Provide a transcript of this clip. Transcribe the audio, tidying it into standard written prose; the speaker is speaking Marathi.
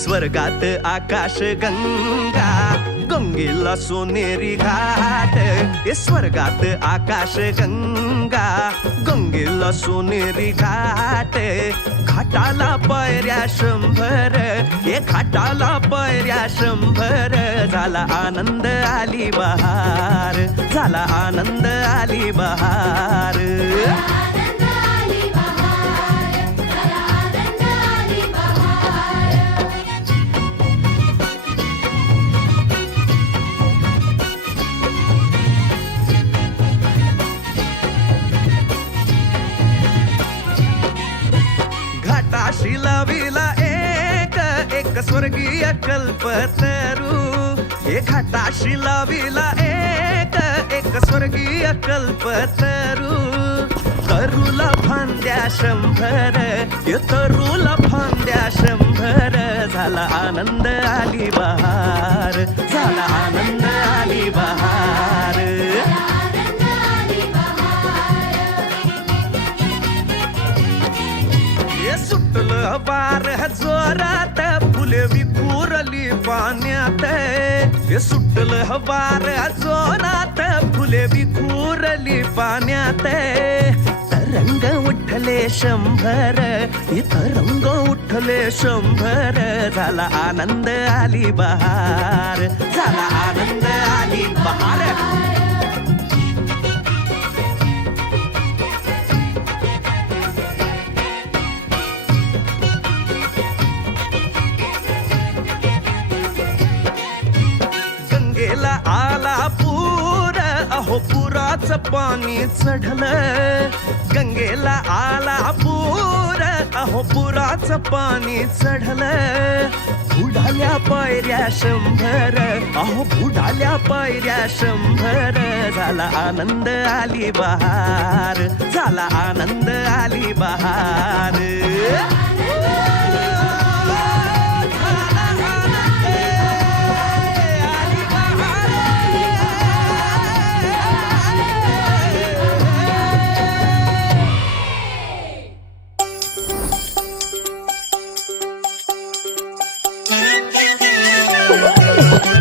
स्वर्गात आकाश गंगा, गंगेला सोनेरी घाट. हे स्वर्गात आकाश गंगा, गंगेला सोनेरी घाट. घाटाला पायऱ्या 100, हे घाटाला पायऱ्या 100. झाला आनंद आली बहार, झाला आनंद आली बहार. घाटाशी लाविला एक स्वर्गीय कल्पतरू. हे घाटाशी लाविला एक स्वर्गीय कल्पतरू. तरूला फांद्या 100, हे तरूला फांद्या 100. झाला आनंद आली बहार, झाला आनंद आली बहार. सुटलं वार जोरात, फुले विखुरली पाण्यात. हे सुटलं वार जोरात, फुले विखुरली पाण्यात. तरंग उठले 100, हे तरंग उठले 100. झाला आनंद आली बहार, झाला आनंद आली बहार. गंगेला आला पूर, अहो पुराचं पाणी चढलं. गंगेला आला पूर, अहो पुराचं पाणी चढलं. बुडाल्या पायऱ्या 100, अहो बुडाल्या पायऱ्या 100. झाला आनंद आली बहार, झाला आनंद आली बहार. Oh,